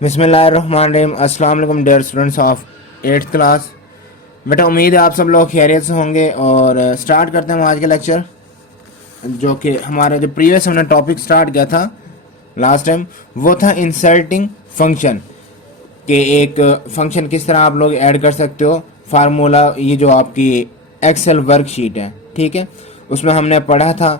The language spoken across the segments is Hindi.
बिस्मिल्लाहिर्रहमानिर्रहीम। अस्सलाम वालेकुम dear students of 8th class. बेटा उम्मीद है आप सब लोग खैरियत से होंगे और स्टार्ट करते हैं आज का लेक्चर, जो कि हमारे जो प्रीवियस हमने टॉपिक स्टार्ट किया था लास्ट टाइम, वो था इंसर्टिंग फंक्शन के एक फंक्शन किस तरह आप लोग ऐड कर सकते हो। फार्मूला, ये जो आपकी एक्सेल वर्कशीट है, ठीक है, उसमें हमने पढ़ा था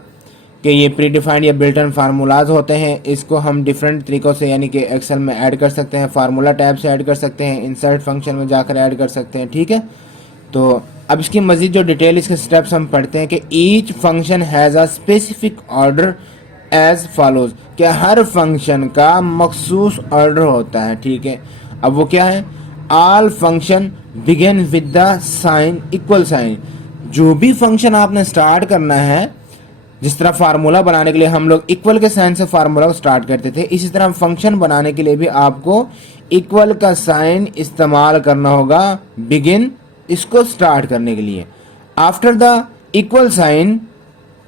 कि ये प्री डिफाइंड या बिल्ट इन फार्मूलाज होते हैं। इसको हम डिफरेंट तरीक़ों से यानी कि एक्सेल में ऐड कर सकते हैं, फार्मूला टैब से ऐड कर सकते हैं, इंसर्ट फंक्शन में जाकर ऐड कर सकते हैं, ठीक है। तो अब इसकी मज़ीद जो डिटेल इसके स्टेप्स हम पढ़ते हैं कि each function has a specific order as follows, कि हर फंक्शन का मखसूस ऑर्डर होता है, ठीक है। अब वो क्या है? All function begin with the sign equal sign. जो भी फंक्शन आपने स्टार्ट करना है, जिस तरह फार्मूला बनाने के लिए हम लोग इक्वल के साइन से फार्मूला को स्टार्ट करते थे, इसी तरह फंक्शन बनाने के लिए भी आपको इक्वल का साइन इस्तेमाल करना होगा बिगिन, इसको स्टार्ट करने के लिए। आफ्टर द इक्वल साइन,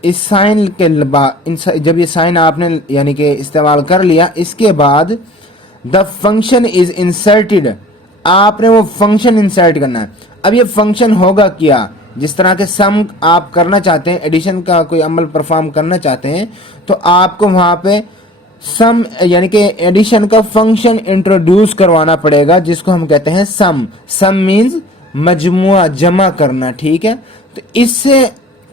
इस साइन के बाद, जब ये साइन आपने यानी कि इस्तेमाल कर लिया, इसके बाद द फंक्शन इज इंसर्टेड, आपने वो फंक्शन इंसर्ट करना है। अब ये फंक्शन होगा क्या? जिस तरह के सम आप करना चाहते हैं, एडिशन का कोई अमल परफॉर्म करना चाहते हैं, तो आपको वहां पे सम यानी कि एडिशन का फंक्शन इंट्रोड्यूस करवाना पड़ेगा, जिसको हम कहते हैं सम। सम मीन्स मजमुआ, जमा करना, ठीक है। तो इससे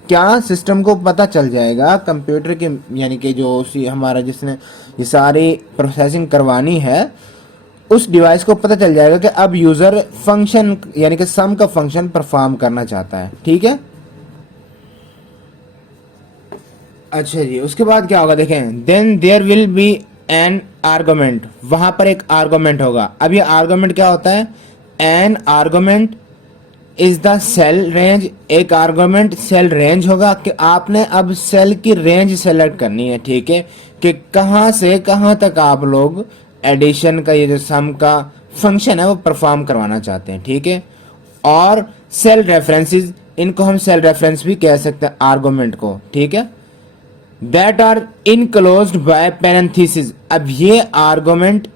क्या सिस्टम को पता चल जाएगा, कंप्यूटर के यानी कि जो हमारा जिसने ये सारी प्रोसेसिंग करवानी है, उस डिवाइस को पता चल जाएगा कि अब यूजर फंक्शन यानी कि सम का फंक्शन परफॉर्म करना चाहता है, ठीक है। अच्छा जी, उसके बाद क्या होगा देखें, then there will be an argument, वहां पर एक आर्गुमेंट होगा। अब ये आर्गुमेंट क्या होता है? An argument is the cell range, एक आर्गुमेंट सेल रेंज होगा कि आपने अब सेल की रेंज सेलेक्ट करनी है, ठीक है, कि कहां से कहां तक आप लोग एडिशन का ये जो सम का फंक्शन है वो परफॉर्म करवाना चाहते हैं, ठीक है। और सेल रेफरेंसेस, इनको हम सेल रेफरेंस भी कह सकते हैं आर्गुमेंट को, ठीक है, that are enclosed by parenthesis. अब ये आर्गुमेंट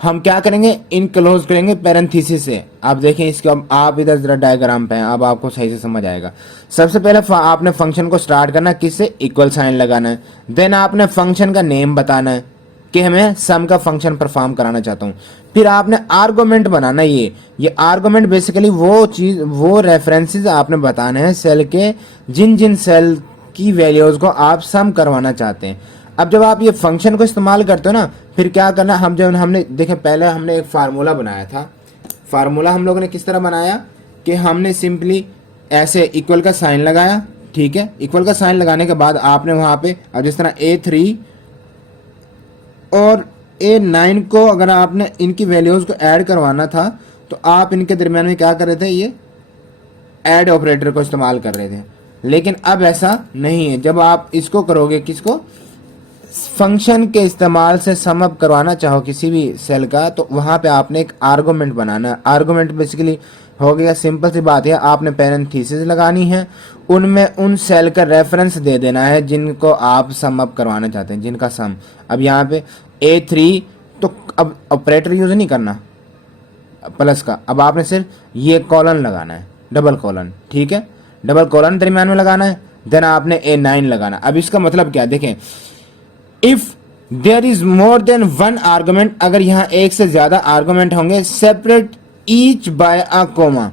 हम क्या करेंगे? इनक्लोज करेंगे पैरेंथेसिस से। आप देखें इसके, आप इधर जरा डायग्राम पे हैं, अब आपको सही से समझ आएगा। सबसे पहले आपने फंक्शन को स्टार्ट करना है, किससे? इक्वल साइन लगाना है। देन आपने फंक्शन का नेम बताना है कि हमें सम का फंक्शन परफॉर्म कराना चाहता हूँ। फिर आपने आर्गुमेंट बनाना है। ये आर्गुमेंट बेसिकली वो चीज, वो रेफरेंसेस आपने बताने हैं सेल के, जिन जिन सेल की वैल्यूज को आप सम करवाना चाहते हैं। अब जब आप ये फंक्शन को इस्तेमाल करते हो ना, फिर क्या करना, हम जब हमने देखें पहले हमने एक फार्मूला बनाया था। फार्मूला हम लोगों ने किस तरह बनाया कि हमने सिंपली ऐसे इक्वल का साइन लगाया, ठीक है। इक्वल का साइन लगाने के बाद आपने वहां पे, अब जिस तरह A3 और A9 को अगर आपने इनकी वैल्यूज को ऐड करवाना था, तो आप इनके दरमियान में क्या कर रहे थे? ये ऐड ऑपरेटर को इस्तेमाल कर रहे थे। लेकिन अब ऐसा नहीं है। जब आप इसको करोगे, किसको? फंक्शन के इस्तेमाल से सम अप करवाना चाहो किसी भी सेल का, तो वहां पे आपने एक आर्गुमेंट बनाना है। आर्गुमेंट बेसिकली हो गया, सिंपल सी बात है, आपने पैरेंथेसिस लगानी है, उनमें उन सेल का रेफरेंस दे देना है जिनको आप सम अप करवाना चाहते हैं, जिनका सम। अब यहाँ पे A3, तो अब ऑपरेटर यूज नहीं करना प्लस का, अब आपने सिर्फ ये कॉलन लगाना है, डबल कॉलन, ठीक है, डबल कॉलन दरमियान में लगाना है। देन आपने A9 लगाना। अब इसका मतलब क्या देखें, if there is more than one argument, अगर यहां एक से ज्यादा आर्गुमेंट होंगे, separate each by a comma.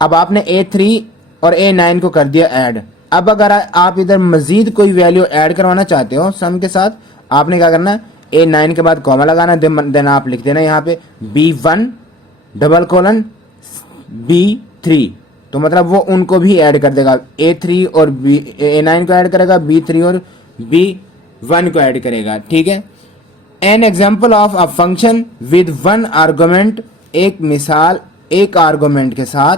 अब आपने A3 और A9 को कर दिया ऐड। अब अगर आप इधर मजीद कोई वैल्यू ऐड करवाना चाहते हो सम के साथ, आपने क्या करना है? A9 के बाद कॉमा लगाना, देन आप लिख देना यहाँ पे B1 डबल कॉलन B3, तो मतलब वो उनको भी ऐड कर देगा। A3 और A9 को ऐड करेगा, B3 और B1 को ऐड करेगा, ठीक है। An example of a function with one argument, एक मिसाल एक आर्गुमेंट के साथ,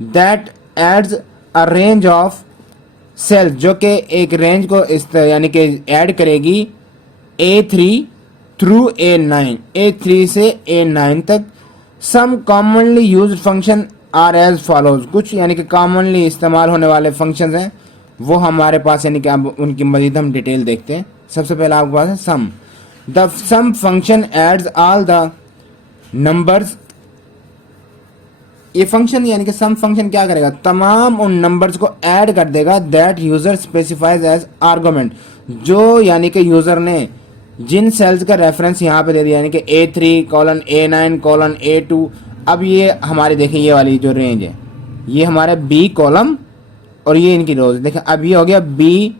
that adds a range of cell, जो कि एक रेंज को यानी कि ऐड करेगी A3 थ्रू A9, A3 से A9 तक। Sum commonly used function are as follows, कुछ यानी कि कॉमनली इस्तेमाल होने वाले फंक्शंस हैं वो हमारे पास, यानी कि अब उनकी मजीद हम डिटेल देखते हैं। सबसे पहले आपके पास है sum. The sum function adds all the numbers. ये फंक्शन यानी कि सम फंक्शन क्या करेगा, तमाम उन नंबर्स को ऐड कर देगा that user specifies as argument, जो यानी कि यूजर ने जिन सेल्स का रेफरेंस यहाँ पे दे दिया, यानी कि A3 colon A9 colon A2। अब ये हमारे देखिए ये वाली जो रेंज है ये हमारा B कॉलम और ये इनकी रोज देखें। अब ये हो गया B,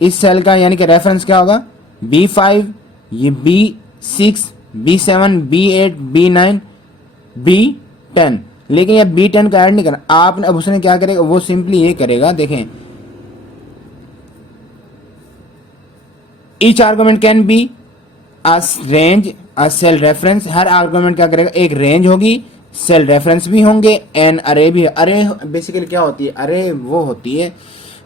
इस सेल का यानी कि रेफरेंस क्या होगा B5, ये B6 B7 B8 B9 B10। लेकिन ये B10 का ऐड नहीं करना आपने। अब उसने क्या करेगा, वो सिंपली ये करेगा, देखें each argument can be a range a cell reference. हर आर्गुमेंट क्या करेगा, एक रेंज होगी, सेल रेफरेंस भी होंगे, एन अरे भी। अरे बेसिकली क्या होती है, अरे वो होती है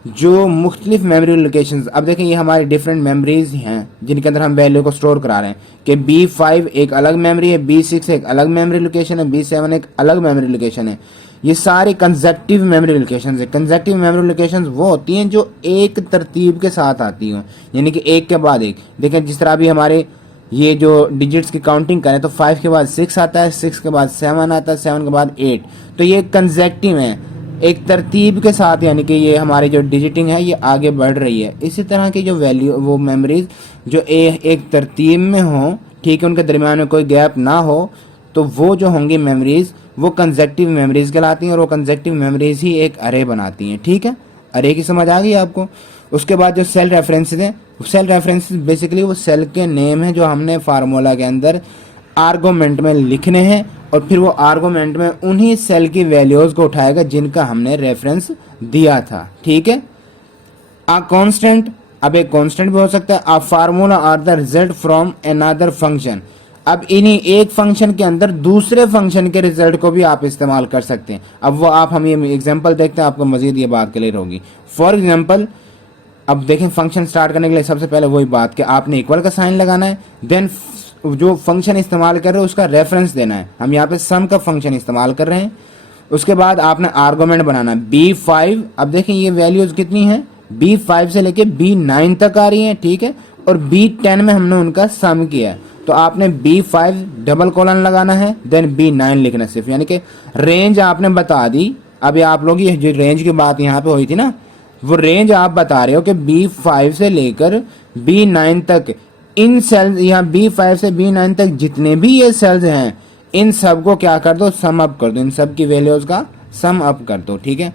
जो मुख्तलिफ मेमोरी लोकेशंस। अब देखें ये हमारी डिफरेंट मेमोरीज हैं जिनके अंदर हम वैल्यू को स्टोर करा रहे हैं कि B5 एक अलग मेमोरी है, B6 एक अलग मेमोरी लोकेशन है, B7 एक अलग मेमोरी लोकेशन है। ये सारी कंसेक्टिव मेमोरी लोकेशंस है। कंसेक्टिव मेमोरी लोकेशंस वो होती हैं जो एक तरतीब के साथ आती हैं, यानी कि एक के बाद एक। देखें जिस तरह अभी हमारे ये जो डिजिट्स की काउंटिंग करें तो 5 के बाद 6 आता है, 6 के बाद 7 आता है, 7 के बाद 8। तो ये कंसेक्टिव है, एक तरतीब के साथ, यानी कि ये हमारी जो डिजिटिंग है ये आगे बढ़ रही है। इसी तरह की जो वैल्यू वो मेमोरीज जो एक तरतीब में हो, ठीक है, उनके दरमियान में कोई गैप ना हो, तो वो जो होंगी मेमोरीज वो कंसेक्टिव मेमोरीज कहलाती हैं और वो कंसेक्टिव मेमोरीज ही एक अरे बनाती हैं। ठीक है, अरे की समझ आ गई आपको। उसके बाद जो सेल रेफरेंसेस हैं, सेल रेफरेंसेस बेसिकली वो सेल के नेम है जो हमने फार्मूला के अंदर आर्गुमेंट में लिखने हैं और फिर वो आर्गुमेंट में उन्हीं सेल की वैल्यूज को उठाएगा जिनका हमने रेफरेंस दिया था। ठीक है, आ कांस्टेंट, अब एक कांस्टेंट भी हो सकता है। A formula or the result from another function. अब इन्हीं एक फंक्शन के अंदर दूसरे फंक्शन के रिजल्ट को भी आप इस्तेमाल कर सकते हैं। अब वो आप हम ये एग्जांपल देखते हैं, आपको मजीद ये बात क्लियर होगी। फॉर एग्जांपल अब देखें फंक्शन स्टार्ट करने के लिए सबसे पहले वही बात कि आपने इक्वल का साइन लगाना है, देन जो फंक्शन इस्तेमाल कर रहे हो उसका रेफरेंस देना है। हम यहाँ पे सम का फंक्शन इस्तेमाल कर रहे हैं। उसके बाद आपने आर्गुमेंट बनाना है B5। अब देखें ये वैल्यूज कितनी हैं, B5 से लेके B9 तक आ रही हैं। ठीक है, और B10 में हमने उनका सम किया है, तो आपने B5 डबल कॉलन लगाना है, देन B9 लिखना सिर्फ, यानी कि रेंज आपने बता दी। अभी आप लोग ये जो रेंज की बात यहाँ पे हुई थी ना, वो रेंज आप बता रहे हो कि B5 से लेकर B9 तक इन सेल्स, यहाँ B5 से B9 तक जितने भी ये सेल्स हैं इन सब को क्या कर दो, सम अप कर दो, इन सब की वैल्यूज का सम अप कर दो। ठीक है,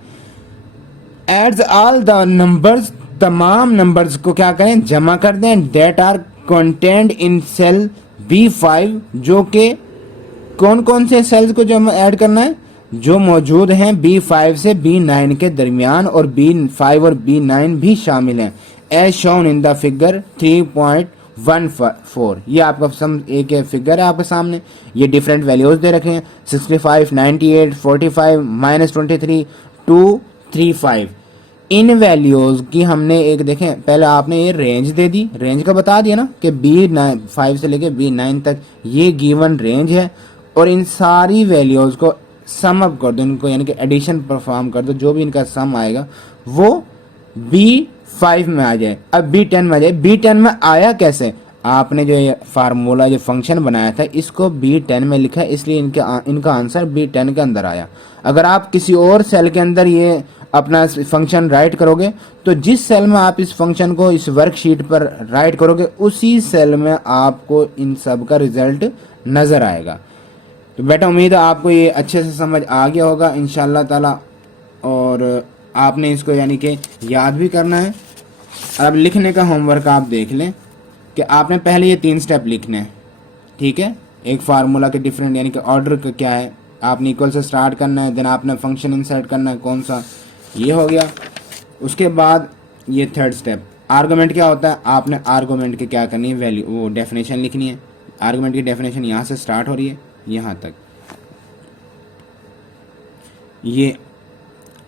एड्स ऑल द नंबर्स, तमाम नंबर्स को क्या करें, जमा कर दें, that are content in cell B5, जो कि कौन कौन से सेल्स को जमा ऐड करना है, जो मौजूद हैं B5 से B9 के दरमियान, और B5 और B9 भी शामिल हैं, as shown in the figure 3.14। ये आपका सम एक फिगर है आपके सामने, ये डिफरेंट वैल्यूज दे रखे हैं 65 98 45 -23 2 35। इन वैल्यूज की हमने एक देखें, पहले आपने ये रेंज दे दी, रेंज का बता दिया ना कि B5 से लेके B9 तक ये गिवन रेंज है, और इन सारी वैल्यूज को सम अप कर दो, इनको यानी कि एडिशन परफॉर्म कर दो, जो भी इनका सम आएगा वो B5 में आ जाए। अब B10 में आ जाए। B10 में आया कैसे, आपने जो ये फार्मूला जो फंक्शन बनाया था इसको B10 में लिखा है, इसलिए इनका आंसर B10 के अंदर आया। अगर आप किसी और सेल के अंदर ये अपना फंक्शन राइट करोगे तो जिस सेल में आप इस फंक्शन को इस वर्कशीट पर राइट करोगे उसी सेल में आपको इन सब का रिजल्ट नजर आएगा। तो बेटा उम्मीद है आपको ये अच्छे से समझ आ गया होगा इंशाल्लाह ताला, और आपने इसको यानी कि याद भी करना है। अब लिखने का होमवर्क आप देख लें कि आपने पहले ये 3 स्टेप लिखने हैं। ठीक है, एक फार्मूला के डिफरेंट यानी कि ऑर्डर का क्या है, आपने इक्वल से स्टार्ट करना है, देन आपने फंक्शन इंसर्ट करना है, कौन सा, ये हो गया। उसके बाद ये 3rd स्टेप आर्गुमेंट क्या होता है, आपने आर्गुमेंट के क्या करनी है, वैल्यू वो डेफिनेशन लिखनी है। आर्गुमेंट की डेफिनेशन यहाँ से स्टार्ट हो रही है यहाँ तक, ये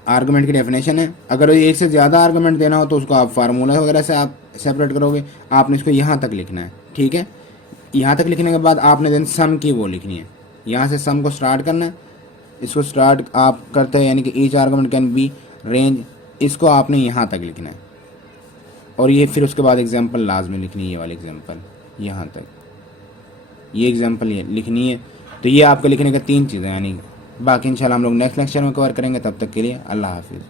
आर्गुमेंट की डेफिनेशन है। अगर एक से ज़्यादा आर्गुमेंट देना हो तो उसको आप फार्मूला वगैरह से आप सेपरेट करोगे, आपने इसको यहाँ तक लिखना है। ठीक है, यहाँ तक लिखने के बाद आपने देन सम की वो लिखनी है, यहाँ से सम को स्टार्ट करना है। इसको स्टार्ट आप करते हैं यानी कि each argument can B range, इसको आपने यहाँ तक लिखना है, और ये फिर उसके बाद एग्जाम्पल लाजमी लिखनी है, ये वाली एग्जाम्पल। यहाँ तक, ये एग्जांपल ये लिखनी है। तो ये आपको लिखने का 3 चीज़ें, यानी बाकी इंशाल्लाह हम लोग नेक्स्ट लेक्चर में कवर करेंगे। तब तक के लिए अल्लाह हाफिज़।